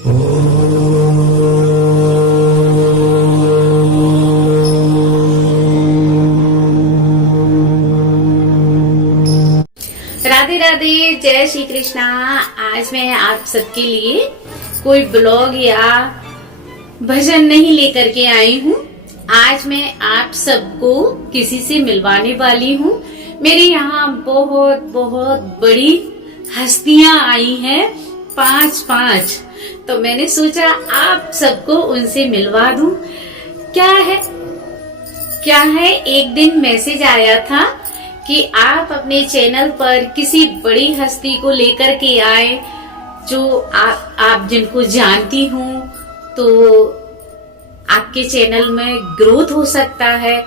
राधे राधे, जय श्री कृष्णा। आज मैं आप सबके लिए कोई ब्लॉग या भजन नहीं लेकर के आई हूँ। आज मैं आप सबको किसी से मिलवाने वाली हूँ। मेरे यहाँ बहुत बहुत बड़ी हस्तियां आई हैं, 5 तो मैंने सोचा आप सबको उनसे मिलवा दूं। क्या है एक दिन मैसेज आया था कि आप अपने चैनल पर किसी बड़ी हस्ती को लेकर के आए जो आप जिनको जानती हूँ, तो आपके चैनल में ग्रोथ हो सकता है।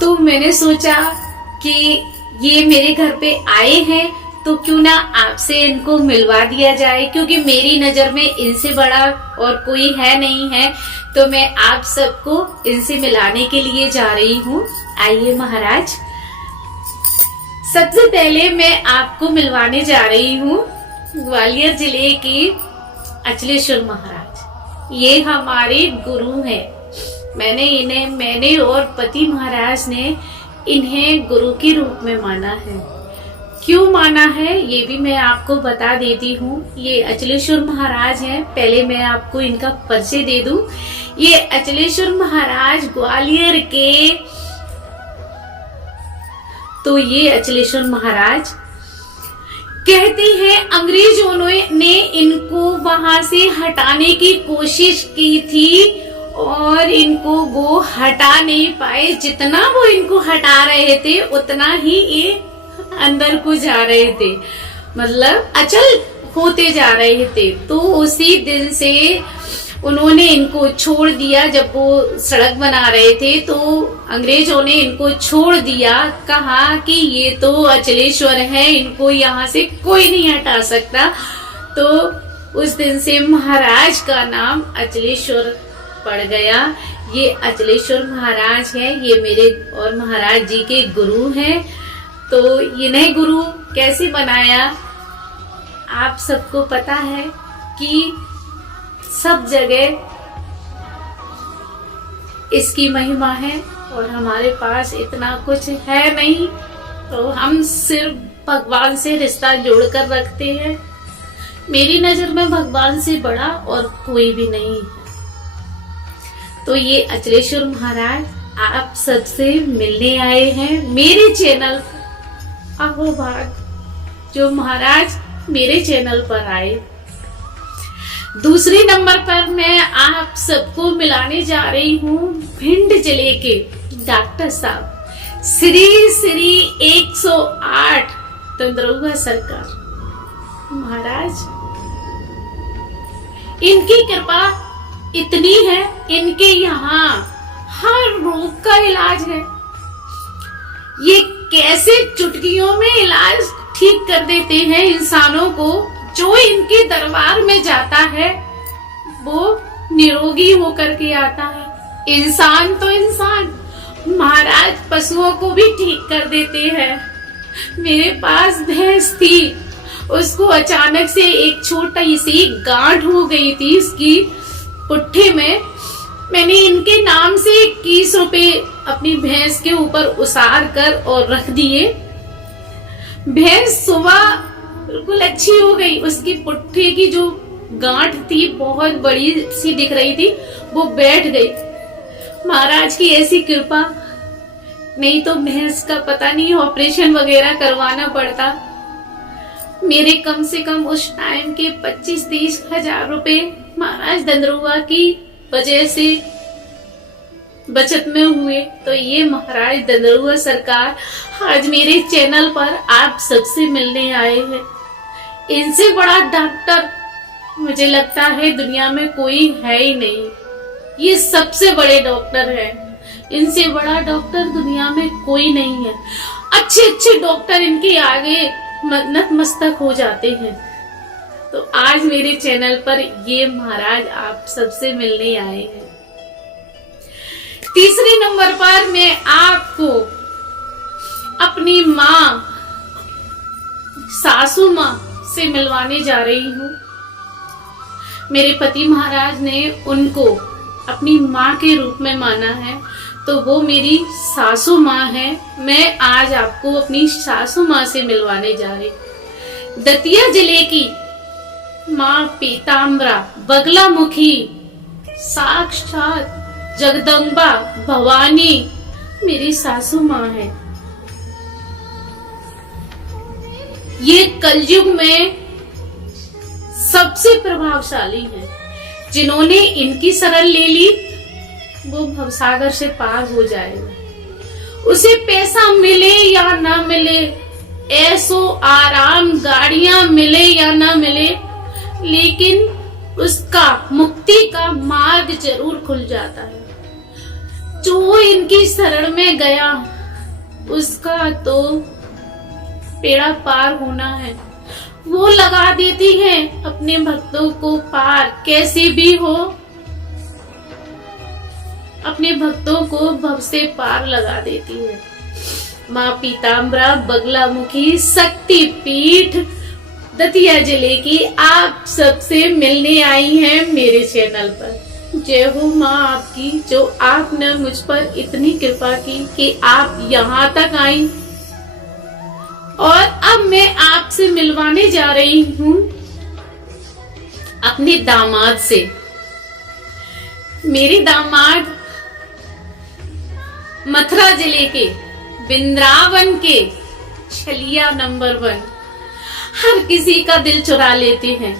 तो मैंने सोचा कि ये मेरे घर पे आए हैं तो क्यों ना आपसे इनको मिलवा दिया जाए, क्योंकि मेरी नजर में इनसे बड़ा और कोई है नहीं है। तो मैं आप सबको इनसे मिलाने के लिए जा रही हूँ। आइए महाराज, सबसे पहले मैं आपको मिलवाने जा रही हूँ ग्वालियर जिले के अचलेश्वर महाराज। ये हमारे गुरु हैं। मैंने और पति महाराज ने इन्हें गुरु के रूप में माना है। क्यों माना है ये भी मैं आपको बता देती हूँ। ये अचलेश्वर महाराज हैं। पहले मैं आपको इनका परिचय दे दूं। ये अचलेश्वर महाराज ग्वालियर के, तो ये अचलेश्वर महाराज कहते हैं अंग्रेजों ने इनको वहां से हटाने की कोशिश की थी और इनको वो हटा नहीं पाए। जितना वो इनको हटा रहे थे उतना ही ये अंदर को जा रहे थे, मतलब अचल होते जा रहे थे। तो उसी दिन से उन्होंने इनको छोड़ दिया। जब वो सड़क बना रहे थे तो अंग्रेजों ने इनको छोड़ दिया, कहा कि ये तो अचलेश्वर है, इनको यहाँ से कोई नहीं हटा सकता। तो उस दिन से महाराज का नाम अचलेश्वर पड़ गया। ये अचलेश्वर महाराज है। ये मेरे और महाराज जी के गुरु हैं। तो इन्हें गुरु कैसे बनाया आप सबको पता है कि सब जगह इसकी महिमा है और हमारे पास इतना कुछ है नहीं, तो हम सिर्फ भगवान से रिश्ता जोड़कर रखते हैं। मेरी नजर में भगवान से बड़ा और कोई भी नहीं है। तो ये अचलेश्वर महाराज आप सबसे मिलने आए हैं मेरे चैनल। अहो भाग जो महाराज मेरे चैनल पर आए। दूसरे नंबर पर मैं आप सबको मिलाने जा रही हूँ भिंड जिले के डॉक्टर साहब श्री 108 दंदरुआ सरकार महाराज। इनकी कृपा इतनी है, इनके यहाँ हर रोग का इलाज है। ये कैसे चुटकियों में इलाज ठीक कर देते हैं इंसानों को। जो इनके दरबार में जाता है वो निरोगी होकर के आता है। इंसान तो इंसान, महाराज पशुओं को भी ठीक कर देते हैं। मेरे पास भैंस थी, उसको अचानक से एक छोटी सी गांठ हो गई थी उसकी पुट्ठे में। मैंने इनके नाम से 21 रुपए अपनी भैंस के ऊपर उसार कर और रख दिए। भैंस सुबह बिल्कुल अच्छी हो गई। उसकी पुट्ठे की जो गांठ थी बहुत बड़ी सी दिख रही थी, वो बैठ गई। महाराज की ऐसी कृपा, नहीं तो भैंस का पता नहीं ऑपरेशन वगैरह करवाना पड़ता। मेरे कम से कम उस टाइम के 25-30 हजार रुपए महाराज दंदरुआ की वजह से बचत में हुए। तो ये महाराज दंदरुआ सरकार आज मेरे चैनल पर आप सबसे मिलने आए हैं। इनसे बड़ा डॉक्टर मुझे लगता है दुनिया में कोई है ही नहीं। ये सबसे बड़े डॉक्टर हैं। इनसे बड़ा डॉक्टर दुनिया में कोई नहीं है। अच्छे डॉक्टर इनके आगे नतमस्तक हो जाते हैं। तो आज मेरे चैनल पर ये महाराज आप सबसे मिलने आए हैं। तीसरे नंबर पर मैं आपको अपनी माँ, सासू माँ से मिलवाने जा रही हूँ। मेरे पति महाराज ने उनको अपनी माँ के रूप में माना है, तो वो मेरी सासू माँ है। मैं आज आपको अपनी सासू माँ से मिलवाने जा रही। दतिया जिले की माँ पीताम्बरा बगलामुखी साक्षात जगदम्बा भवानी मेरी सासू माँ है। ये कलयुग में सबसे प्रभावशाली है। जिन्होंने इनकी शरण ले ली वो भवसागर से पार हो जाएगा। उसे पैसा मिले या ना मिले, ऐसो आराम गाड़ियां मिले या ना मिले, लेकिन उसका मुक्ति का मार्ग जरूर खुल जाता है। जो इनकी शरण में गया उसका तो बेड़ा पार होना है। वो लगा देती है अपने भक्तों को पार, कैसे भी हो अपने भक्तों को भव से पार लगा देती है। माँ पीताम्बरा बगलामुखी शक्ति पीठ दतिया जिले की आप सबसे मिलने आई हैं मेरे चैनल पर। जय हो माँ आपकी, जो आपने मुझ पर इतनी कृपा की कि आप यहाँ तक आई। और अब मैं आपसे मिलवाने जा रही हूँ अपने दामाद से। मेरे दामाद मथुरा जिले के वृंदावन के छलिया नंबर 1 हर किसी का दिल चुरा लेते हैं।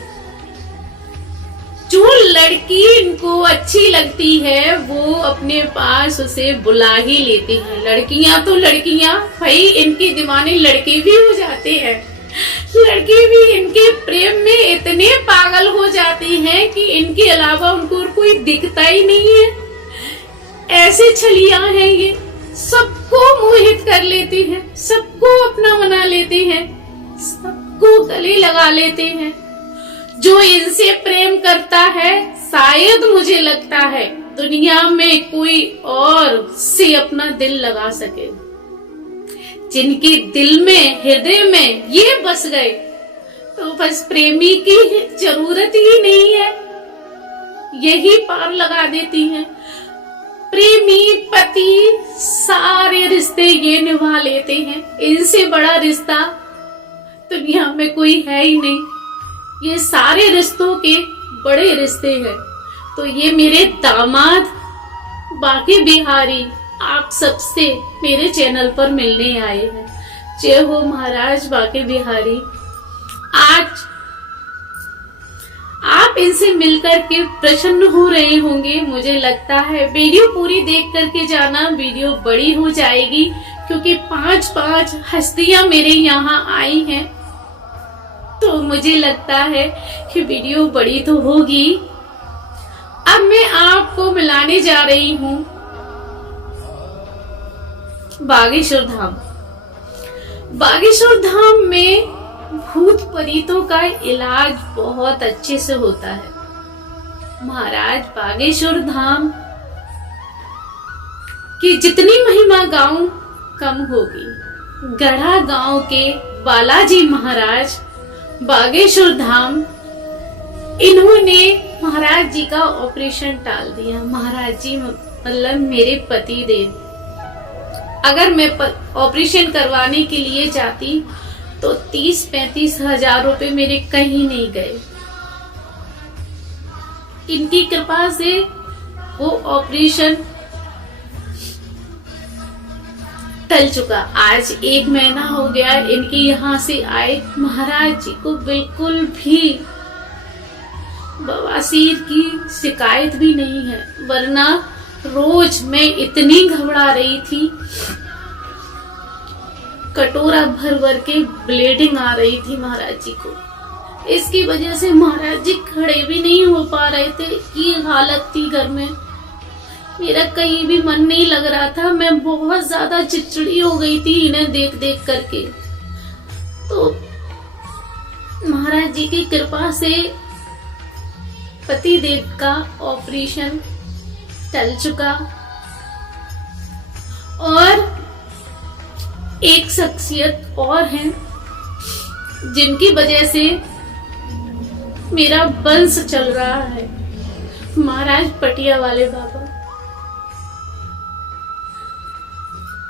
जो लड़की इनको अच्छी लगती है वो अपने पास उसे बुला ही लेती हैं। लड़कियां तो लड़कियां, भाई इनके दीवाने लड़के भी हो जाते हैं। लड़के भी इनके प्रेम में इतने पागल हो जाते हैं कि इनके अलावा उनको कोई दिखता ही नहीं है। ऐसे छलियां हैं ये, सबको मोहित कर लेते हैं, सबको अपना बना लेते हैं, सबको गले लगा लेते हैं। जो इनसे प्रेम करता है शायद मुझे लगता है दुनिया में कोई और से अपना दिल लगा सके। जिनके दिल में हृदय में ये बस गए तो बस प्रेमी की जरूरत ही नहीं है, यही पार लगा देती हैं। प्रेमी पति सारे रिश्ते ये निभा लेते हैं। इनसे बड़ा रिश्ता दुनिया में कोई है ही नहीं। ये सारे रिश्तों के बड़े रिश्ते हैं। तो ये मेरे दामाद बाकी बिहारी आप सबसे मेरे चैनल पर मिलने आए हैं। जय हो महाराज बाकी बिहारी। आज आप इनसे मिलकर के प्रसन्न हो रहे होंगे, मुझे लगता है। वीडियो पूरी देख करके जाना, वीडियो बड़ी हो जाएगी क्योंकि 5 हस्तियां मेरे यहाँ आई हैं, तो मुझे लगता है कि वीडियो बड़ी तो होगी। अब मैं आपको मिलाने जा रही हूँ बागेश्वर धाम। बागेश्वर धाम में भूत प्रेतों का इलाज बहुत अच्छे से होता है। महाराज बागेश्वर धाम की जितनी महिमा गाऊं कम होगी। गढ़ा गांव के बालाजी महाराज बागेश्वर धाम, इन्होंने महाराज जी का ऑपरेशन टाल दिया। महाराज जी मतलब मेरे पति देव, अगर मैं ऑपरेशन करवाने के लिए जाती तो 30-35 हजार रुपए मेरे कहीं नहीं गए। इनकी कृपा से वो ऑपरेशन टल चुका। आज 1 महीना हो गया इनके यहाँ से आए। महाराज जी को बिल्कुल भी बवासीर की शिकायत भी नहीं है, वरना रोज मैं इतनी घबरा रही थी, कटोरा भर भर के ब्लीडिंग आ रही थी महाराज जी को। इसकी वजह से महाराज जी खड़े भी नहीं हो पा रहे थे। ये हालत थी घर में, मेरा कहीं भी मन नहीं लग रहा था। मैं बहुत ज्यादा चिड़चिड़ी हो गई थी इन्हें देख देख करके। तो महाराज जी की कृपा से पति देव का ऑपरेशन टल चुका और एक शख्सियत और है जिनकी वजह से मेरा वंश चल रहा है, महाराज पटिया वाले बाबा।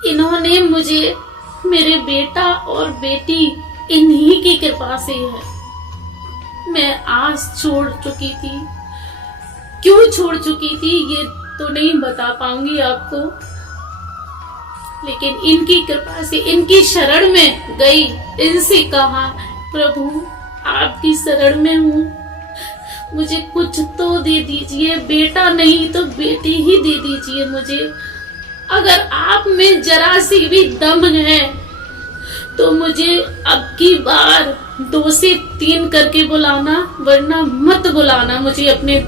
इन्होंने मुझे, मेरे बेटा और बेटी, इन्हीं की कृपा से है। मैं आस छोड़ चुकी थी, क्यों छोड़ चुकी थी ये तो नहीं बता पाऊंगी आपको, लेकिन इनकी कृपा से, इनकी शरण में गई, इनसे कहा प्रभु आपकी शरण में हूं, मुझे कुछ तो दे दीजिए, बेटा नहीं तो बेटी ही दे दीजिए मुझे। अगर आप में जरा सी भी दम है तो मुझे अब की बार 2 से 3 करके बुलाना, वरना मत बुलाना मुझे अपने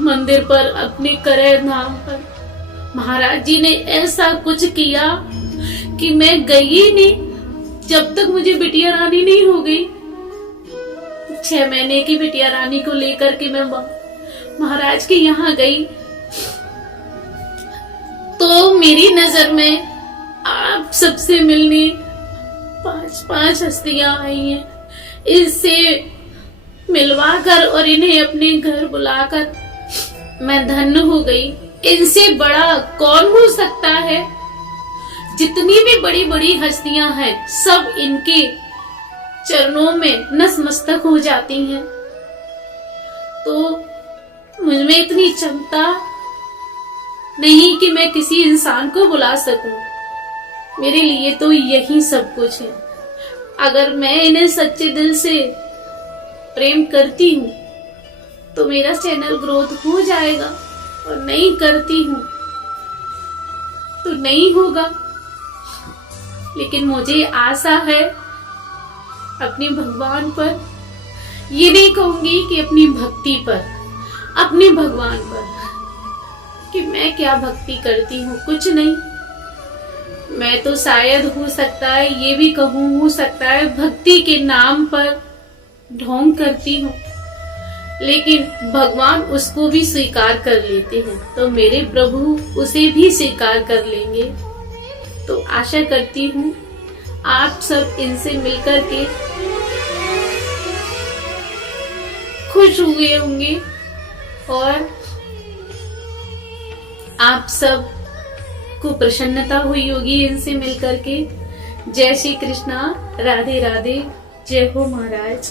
मंदिर पर, अपने करे धाम पर। महाराज जी ने ऐसा कुछ किया कि मैं गई ही नहीं जब तक मुझे बिटिया रानी नहीं हो गई। 6 महीने की बिटिया रानी को लेकर के मैं महाराज के यहाँ गई तो मेरी नजर में आप सबसे मिलने 5 हस्तियां आई हैं। इससे मिलवाकर और इन्हें अपने घर बुलाकर मैं धन्य हो गई। इनसे बड़ा कौन हो सकता है? जितनी भी बड़ी बड़ी हस्तियां हैं सब इनके चरणों में नतमस्तक हो जाती हैं। तो मुझमें इतनी क्षमता नहीं कि मैं किसी इंसान को बुला सकूं। मेरे लिए तो यही सब कुछ है। अगर मैं इन्हें सच्चे दिल से प्रेम करती हूँ तो मेरा चैनल ग्रोथ हो जाएगा, और नहीं करती हूँ तो नहीं होगा। लेकिन मुझे आशा है अपने भगवान पर, ये नहीं कहूंगी कि अपनी भक्ति पर, अपने भगवान पर, कि मैं क्या भक्ति करती हूँ, कुछ नहीं। मैं तो शायद हो सकता है ये भी कहूँ, हो सकता है भक्ति के नाम पर ढोंग करती हूँ, लेकिन भगवान उसको भी स्वीकार कर लेते हैं, तो मेरे प्रभु उसे भी स्वीकार कर लेंगे। तो आशा करती हूँ आप सब इनसे मिलकर के खुश हुए होंगे, और आप सब को प्रसन्नता हुई होगी इनसे मिलकर के। जय श्री कृष्णा, राधे राधे, जय हो महाराज।